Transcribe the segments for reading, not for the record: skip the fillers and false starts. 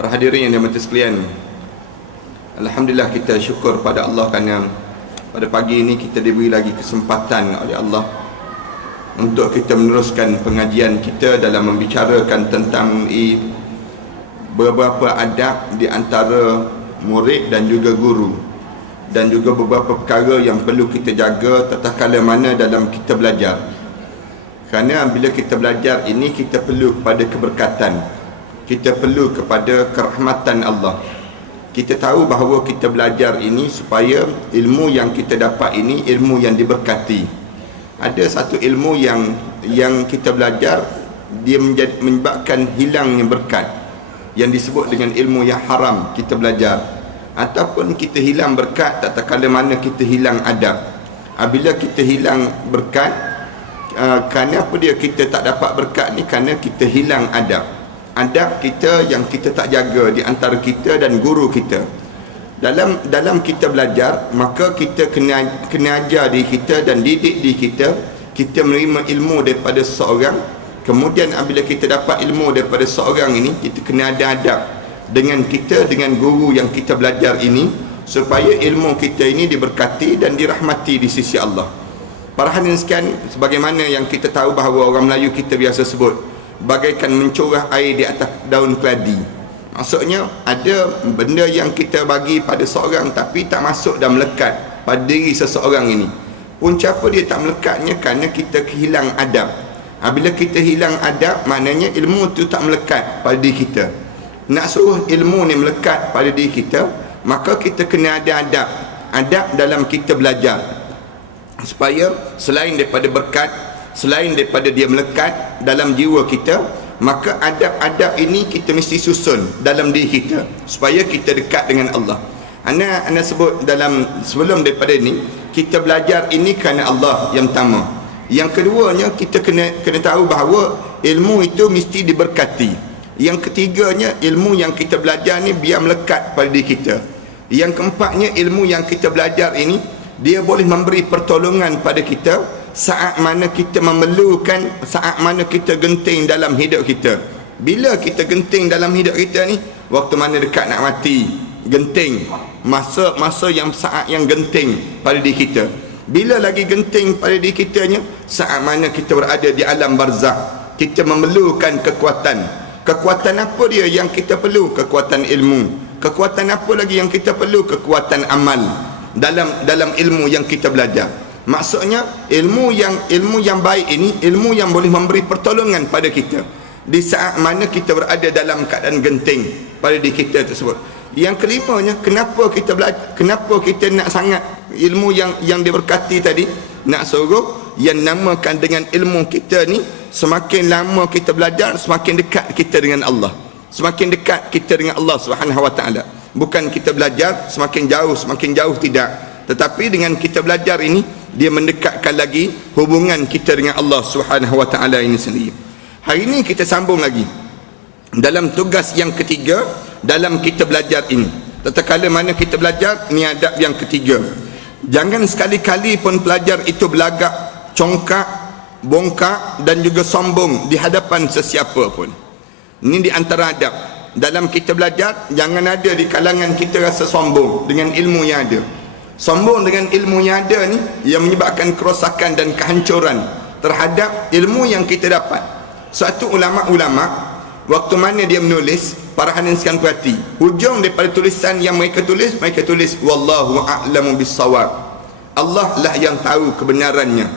Para hadirin yang dirahmati sekalian, alhamdulillah kita syukur pada Allah kerana pada pagi ini kita diberi lagi kesempatan oleh Allah untuk kita meneruskan pengajian kita dalam membicarakan tentang beberapa adab di antara murid dan juga guru, dan juga beberapa perkara yang perlu kita jaga tatkala mana dalam kita belajar. Kerana bila kita belajar ini, kita perlu kepada keberkatan, kita perlu kepada kerahmatan Allah. Kita tahu bahawa kita belajar ini supaya ilmu yang kita dapat ini ilmu yang diberkati. Ada satu ilmu yang kita belajar, dia menyebabkan hilangnya berkat, yang disebut dengan ilmu yang haram kita belajar. Ataupun kita hilang berkat tatkala mana kita hilang adab. Bila kita hilang berkat, kerana apa dia kita tak dapat berkat ni? Kerana kita hilang adab. Adab kita yang kita tak jaga di antara kita dan guru kita. Dalam kita belajar, maka kita kena ajar diri kita dan didik diri kita. Kita menerima ilmu daripada seseorang. Kemudian apabila kita dapat ilmu daripada seseorang ini, kita kena ada adab dengan kita, dengan guru yang kita belajar ini, supaya ilmu kita ini diberkati dan dirahmati di sisi Allah. Para hadirin sekalian, sebagaimana yang kita tahu bahawa orang Melayu kita biasa sebut bagaikan mencurah air di atas daun keladi. Maksudnya ada benda yang kita bagi pada seorang tapi tak masuk dan melekat pada diri seseorang ini. Punca apa dia tak melekatnya? Kerana kita kehilang adab. Bila kita hilang adab, maknanya ilmu tu tak melekat pada diri kita. Nak suruh ilmu ni melekat pada diri kita, maka kita kena ada adab. Adab dalam kita belajar, supaya selain daripada berkat, selain daripada dia melekat dalam jiwa kita, maka adab-adab ini kita mesti susun dalam diri kita supaya kita dekat dengan Allah. Ana sebut dalam sebelum daripada ini, kita belajar ini kerana Allah yang pertama. Yang keduanya, kita kena tahu bahawa ilmu itu mesti diberkati. Yang ketiganya, ilmu yang kita belajar ni biar melekat pada diri kita. Yang keempatnya, ilmu yang kita belajar ini dia boleh memberi pertolongan pada kita saat mana kita memerlukan, saat mana kita genting dalam hidup kita. Bila kita genting dalam hidup kita ni, waktu mana dekat nak mati, genting. Masa yang saat yang genting pada diri kita. Bila lagi genting pada diri kitanya, saat mana kita berada di alam barzakh, kita memerlukan kekuatan. Kekuatan apa dia yang kita perlu? Kekuatan ilmu. Kekuatan apa lagi yang kita perlu? Kekuatan amal dalam ilmu yang kita belajar. Maksudnya ilmu yang baik ini, ilmu yang boleh memberi pertolongan pada kita di saat mana kita berada dalam keadaan genting pada diri kita tersebut. Yang kelimanya, kenapa kita belajar, kenapa kita nak sangat ilmu yang diberkati tadi? Nak suruh yang namakan dengan ilmu kita ni, semakin lama kita belajar, semakin dekat kita dengan Allah. Semakin dekat kita dengan Allah Subhanahu wa taala. Bukan kita belajar semakin jauh tidak. Tetapi dengan kita belajar ini, dia mendekatkan lagi hubungan kita dengan Allah Subhanahu wa taala ini sendiri. Hari ini kita sambung lagi dalam tugas yang ketiga dalam kita belajar ini. Tatkala mana kita belajar, ni adab yang ketiga. Jangan sekali-kali pun pelajar itu belagak, congkak, bongkak dan juga sombong di hadapan sesiapa pun. Ini di antara adab. Dalam kita belajar, jangan ada di kalangan kita rasa sombong dengan ilmu yang ada. Sombong dengan ilmu yang ada ni yang menyebabkan kerosakan dan kehancuran terhadap ilmu yang kita dapat. Suatu ulama-ulama, waktu mana dia menulis, para hadirin sekalian perhati, hujung daripada tulisan yang mereka tulis wallahu a'lamu bis-shawab. Allah lah yang tahu kebenarannya.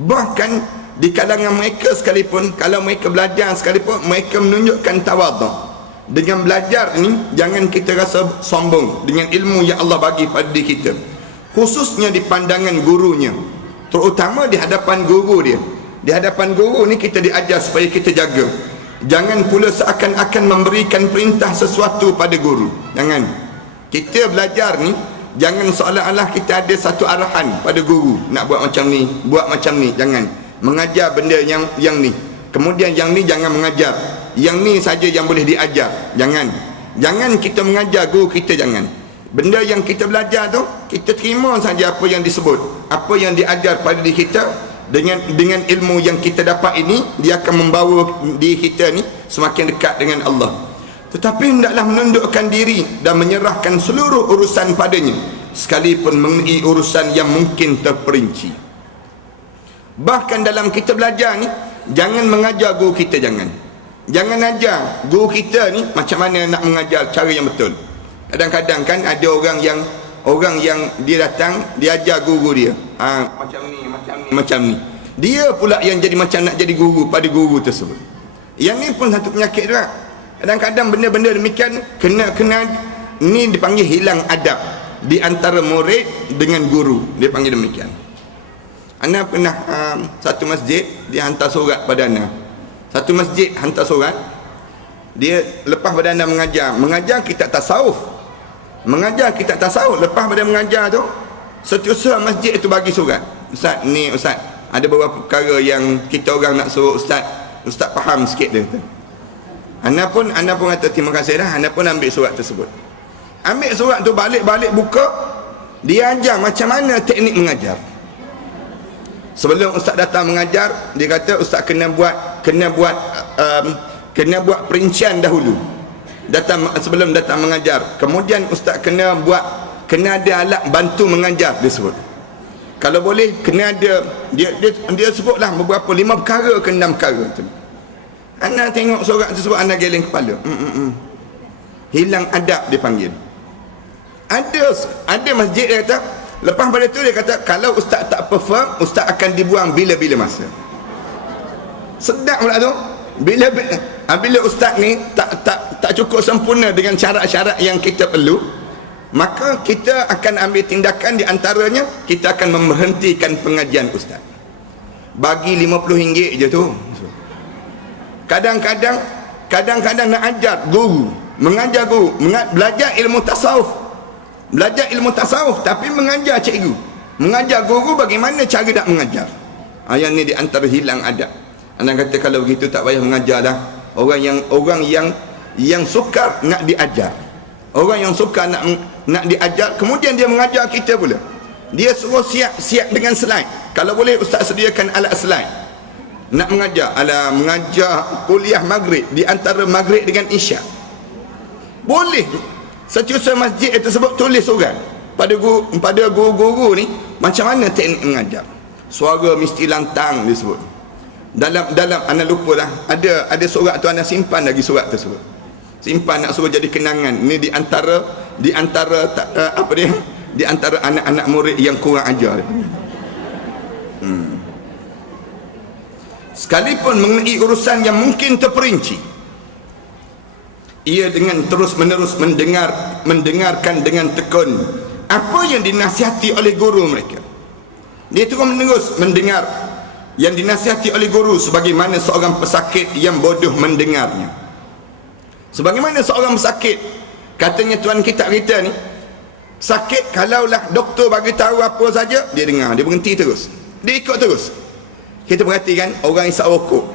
Bahkan di kalangan mereka sekalipun, kalau mereka belajar sekalipun, mereka menunjukkan tawaduk. Dengan belajar ni, jangan kita rasa sombong dengan ilmu yang Allah bagi pada diri kita, khususnya di pandangan gurunya, terutama di hadapan guru dia. Di hadapan guru ni kita diajar supaya kita jaga. Jangan pula seakan-akan memberikan perintah sesuatu pada guru. Jangan. Kita belajar ni, jangan seolah-olah kita ada satu arahan pada guru, nak buat macam ni, buat macam ni. Jangan mengajar benda yang ni, kemudian yang ni jangan mengajar, yang ni saja yang boleh diajar. Jangan kita mengajar guru kita. Jangan. Benda yang kita belajar tu, kita terima saja apa yang disebut, apa yang diajar pada diri kita. Dengan ilmu yang kita dapat ini, dia akan membawa diri kita ni semakin dekat dengan Allah. tetapi hendaklah menundukkan diri dan menyerahkan seluruh urusan padanya, sekalipun mengenai urusan yang mungkin terperinci. Bahkan dalam kita belajar ni, jangan mengajar guru kita, jangan ajar guru kita ni macam mana nak mengajar cara yang betul. Kadang-kadang kan ada orang yang dia datang, dia ajar guru dia, macam ni. Dia pula yang jadi macam nak jadi guru pada guru tersebut. Yang ni pun satu penyakit juga. Kadang-kadang benda-benda demikian kena ni dipanggil hilang adab di antara murid dengan guru. Dia panggil demikian. Ana pernah satu masjid dia hantar surat pada ana. Satu masjid hantar surat. Dia lepas pada ana mengajar kitab tasawuf. Lepas pada mengajar tu, setiausaha masjid itu bagi surat. Ustaz, ada beberapa perkara yang kita orang nak suruh Ustaz faham sikit dia. Ana pun kata terima kasih dah. Ana pun ambil surat tersebut. Ambil surat tu balik buka, dia ajar macam mana teknik mengajar. Sebelum Ustaz datang mengajar, dia kata Ustaz kena buat perincian dahulu. Sebelum datang mengajar. Kemudian Ustaz kena ada alat bantu mengajar, dia sebut. Kalau boleh kena ada, dia sebutlah beberapa 5 perkara ke 6 perkara tu. Ana tengok surat tersebut, ana geleng kepala. Hilang adab dia panggil. Ada masjid dia kata, lepas pada tu dia kata kalau ustaz tak perform, ustaz akan dibuang bila-bila masa. Sedap pula tu. Bila ustaz ni tak cukup sempurna dengan syarat-syarat yang kita perlu, maka kita akan ambil tindakan, di antaranya kita akan memberhentikan pengajian ustaz. Bagi RM50 je tu. Kadang-kadang nak ajar guru, belajar ilmu tasawuf, tapi mengajar cikgu, mengajar guru bagaimana cara nak mengajar. Yang ni di antara hilang adab. Anda kata kalau begitu tak payah mengajar dah. Orang yang sukar nak diajar, orang yang suka nak diajar, kemudian dia mengajar kita pula. Dia suruh siap dengan slide. Kalau boleh ustaz sediakan alat slide. Nak mengajar kuliah maghrib, di antara maghrib dengan isyak. Boleh setiausaha masjid tersebut tulis surat pada guru-guru ni macam mana teknik mengajar. Suara mesti lantang disebut. Dalam ana lupa lah, ada surat tu ana simpan lagi surat tersebut. Simpan nak suruh jadi kenangan. Ni di antara anak-anak murid yang kurang ajar. Sekalipun mengenai urusan yang mungkin terperinci, ia dengan terus-menerus mendengarkan dengan tekun apa yang dinasihati oleh guru mereka. Dia terus-menerus mendengar yang dinasihati oleh guru, sebagaimana seorang pesakit yang bodoh mendengarnya. Sebagaimana seorang pesakit, katanya tuan kita ni sakit, kalaulah doktor bagi tahu apa saja, dia dengar, dia berhenti terus, dia ikut terus. Kita perhatikan orang hisap rokok,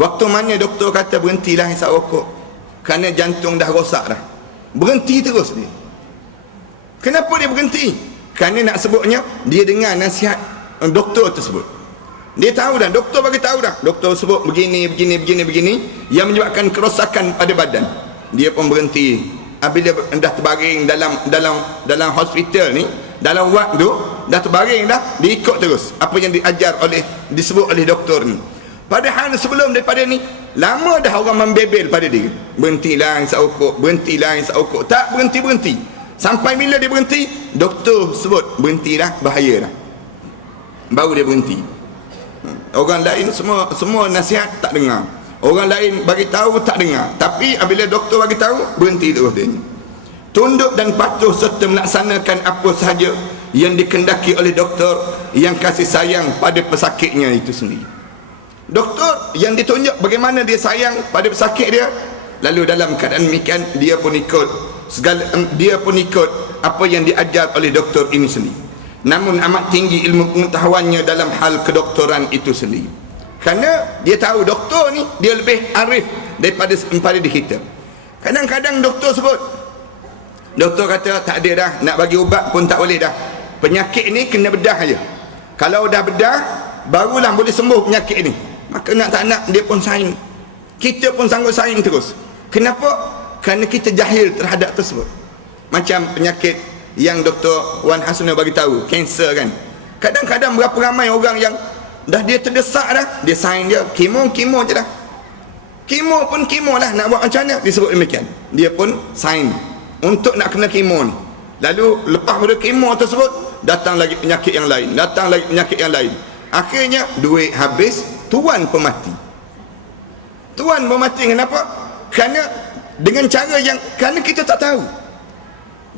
waktu mana doktor kata berhentilah hisap rokok kerana jantung dah rosak dah, berhenti terus dia. Kenapa dia berhenti? Kerana nak sebutnya dia dengar nasihat doktor tersebut. Dia tahu dah, doktor bagi tahu dah, doktor sebut begini yang menyebabkan kerosakan pada badan. Dia pun berhenti. Bila dah terbaring dalam hospital ni, dalam ward tu dah terbaring dah, dia ikut terus apa yang disebut oleh doktor ni. Padahal sebelum daripada ni lama dah orang membebel pada dia, berhentilah hisap rokok, tak berhenti. Sampai bila dia berhenti, doktor sebut berhentilah, bahaya dah, baru dia berhenti. Orang lain semua nasihat tak dengar, orang lain bagi tahu tak dengar, tapi apabila doktor bagi tahu, berhenti terus dia. Tunduk dan patuh serta melaksanakan apa sahaja yang dikendaki oleh doktor yang kasih sayang pada pesakitnya itu sendiri. Doktor yang ditunjuk bagaimana dia sayang pada pesakit dia, lalu dalam keadaan demikian dia pun ikut apa yang diajar oleh doktor ini sendiri. Namun amat tinggi ilmu pengetahuannya dalam hal kedoktoran itu sendiri, kerana dia tahu doktor ni dia lebih arif daripada di kita. Kadang-kadang doktor kata tak ada dah, nak bagi ubat pun tak boleh dah, penyakit ni kena bedah aja. Kalau dah bedah barulah boleh sembuh penyakit ni. Maka nak tak nak dia pun saing, kita pun sanggup saing terus. Kenapa? Kerana kita jahil terhadap tersebut. Macam penyakit yang Dr. Wan Hasuna bagi tahu, kanser kan. Kadang-kadang berapa ramai orang yang dah dia terdesak dah, dia sign dia kemo je dah. Kemo pun kemo lah, nak buat macam mana disebut demikian. Dia pun sign untuk nak kena kemo ni. Lalu lepas pada kemo tersebut, datang lagi penyakit yang lain, datang lagi penyakit yang lain. Akhirnya duit habis, tuan pun mati. Tuan pun mati. Kenapa? Kerana dengan cara yang, kerana kita tak tahu.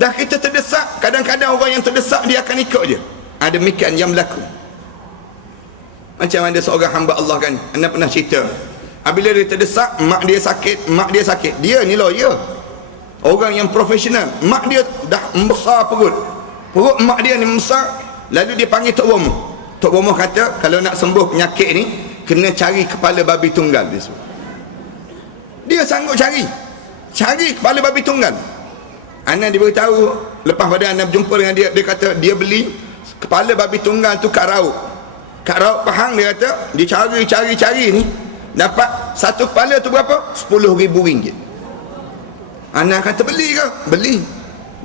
Dah kita terdesak, kadang-kadang orang yang terdesak dia akan ikut je. Ada demikian yang berlaku. Macam ada seorang hamba Allah kan, anda pernah cerita, apabila dia terdesak, mak dia sakit. Dia ni lawyer, orang yang profesional. Mak dia dah membesar perut mak dia ni membesar. Lalu dia panggil Tok Bomoh. Tok Bomoh kata, kalau nak sembuh penyakit ni, kena cari kepala babi tunggal. Dia sanggup cari kepala babi tunggal. Ana diberitahu, lepas pada Ana berjumpa dengan dia, dia kata dia beli kepala babi tunggal tu kat Rauk Pahang. Dia kata dia cari ni, dapat satu kepala tu berapa? RM10,000. Ana kata beli ke? Beli.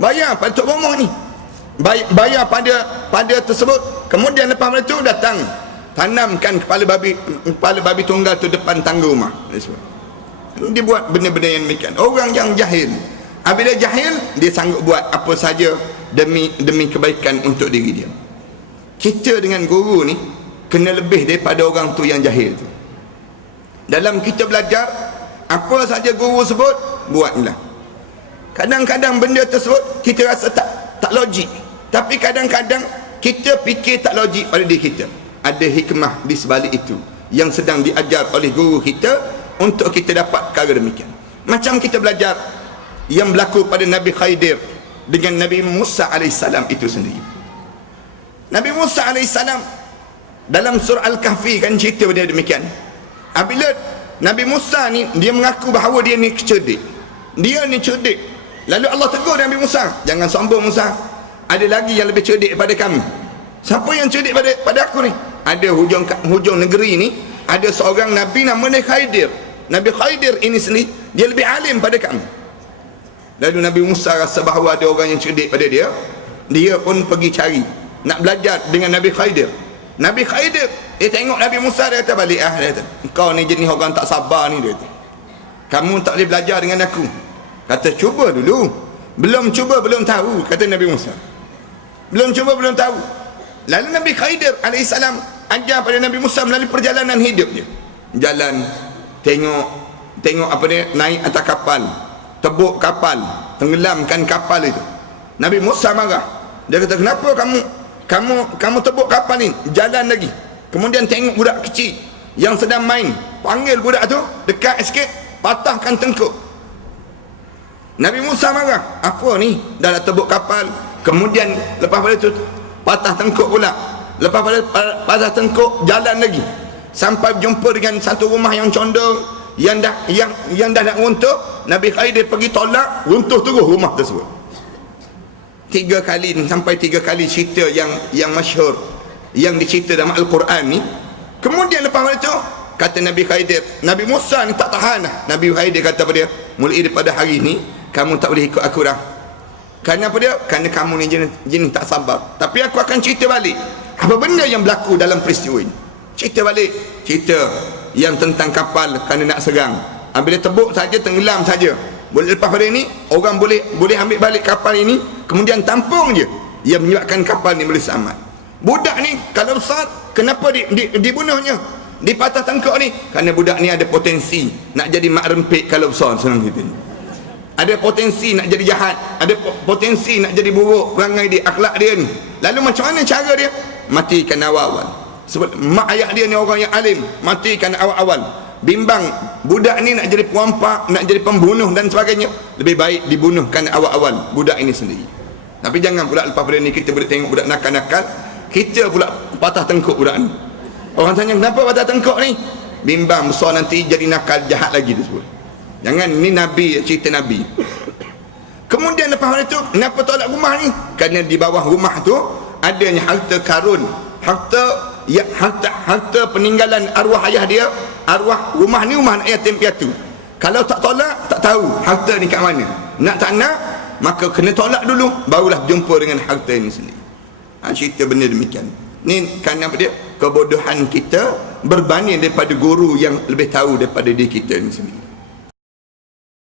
Bayar pada Tok Bomoh ni, bayar pada tersebut. Kemudian lepas pada tu datang tanamkan kepala babi tunggal tu depan tangga rumah. Dia buat benda-benda yang demikian. Orang yang jahil, apabila jahil, dia sanggup buat apa saja demi kebaikan untuk diri dia. Kita dengan guru ni kena lebih daripada orang tu yang jahil tu. Dalam kita belajar, apa saja guru sebut, buatlah. Kadang-kadang benda tersebut kita rasa tak logik, tapi kadang-kadang kita fikir tak logik pada diri kita. Ada hikmah di sebalik itu yang sedang diajar oleh guru kita untuk kita dapat perkara demikian. Macam kita belajar yang berlaku pada Nabi Khidir dengan Nabi Musa AS itu sendiri. Nabi Musa AS dalam surah Al-Kahfi kan cerita pada demikian. Apabila Nabi Musa ni, dia mengaku bahawa dia ni cerdik, lalu Allah tegur Nabi Musa, jangan sombong Musa, ada lagi yang lebih cerdik daripada kamu. Siapa yang cerdik pada aku ni? Ada hujung negeri ni, ada seorang Nabi namanya Khidir. Nabi Khidir ini sendiri, dia lebih alim pada kamu. Lalu Nabi Musa rasa bahawa ada orang yang cerdik pada dia. Dia pun pergi cari, nak belajar dengan Nabi Khidir. Nabi Khidir, dia tengok Nabi Musa, dia kata balik, dia kata, kau ni jenis orang tak sabar ni, dia kata. Kamu tak boleh belajar dengan aku. Kata, cuba dulu. Belum cuba, belum tahu, kata Nabi Musa. Belum cuba, belum tahu. Lalu Nabi Khidir AS ajar pada Nabi Musa melalui perjalanan hidup dia. Jalan, tengok apa dia, naik atas kapal, tebuk kapal, tenggelamkan kapal itu. Nabi Musa marah. Dia kata, kenapa kamu tebuk kapal ni, jalan lagi. Kemudian tengok budak kecil yang sedang main, panggil budak tu dekat sikit, patahkan tengkuk. Nabi Musa marah, apa ni, dah tebuk kapal, kemudian lepas pada tu patah tengkuk pula. Lepas pada patah tengkuk, jalan lagi sampai berjumpa dengan satu rumah yang condong, yang dah nak runtuh. Nabi Khidir pergi tolak, runtuh terus rumah tersebut. 3 kali cerita yang masyhur, yang dicerita dalam Al-Quran ni. Kemudian lepas pada tu, kata Nabi Khidir, Nabi Musa ni tak tahan dah. Nabi Khidir kata pada dia, mulai daripada hari ni kamu tak boleh ikut aku dah. Kerana apa dia? Kerana kamu ni jenis tak sabar. Tapi aku akan cerita balik apa benda yang berlaku dalam peristiwa ini. Cerita balik, cerita yang tentang kapal kerana nak serang. Bila tebuk saja, tenggelam saja. Boleh lepas pada ini, orang boleh ambil balik kapal ini, kemudian tampung je, yang menyebabkan kapal ni boleh selamat. Budak ni kalau besar, kenapa dibunuhnya, dipatah tengkuk ni? Kerana budak ni ada potensi nak jadi mak rempit kalau besar, senang kita ni. Ada potensi nak jadi jahat, ada potensi nak jadi buruk perangai dia, akhlak dia ni. Lalu macam mana cara dia? Matikan awal-awal. Sebab mak ayah dia ni orang yang alim, matikan awal-awal. Bimbang budak ni nak jadi perampak, nak jadi pembunuh dan sebagainya, lebih baik dibunuhkan awal-awal budak ini sendiri. Tapi jangan pula lepas pada ni kita boleh tengok budak nakal-nakal, kita pula patah tengkuk budak ni. Orang tanya, kenapa patah tengkuk ni? Bimbang besar nanti jadi nakal, jahat lagi disebut. Jangan, ni Nabi, cerita Nabi. Kemudian lepas pada tu, kenapa tolak rumah ni? Kerana di bawah rumah tu adanya harta karun, harta peninggalan arwah ayah dia. Arwah rumah ni rumah anak yatim piatu. Kalau tak tolak, tak tahu harta ni kat mana. Nak tak nak, maka kena tolak dulu, barulah jumpa dengan harta ini sendiri. Cerita benda demikian. Ni kerana apa dia? Kebodohan kita berbanding daripada guru yang lebih tahu daripada diri kita ni sendiri.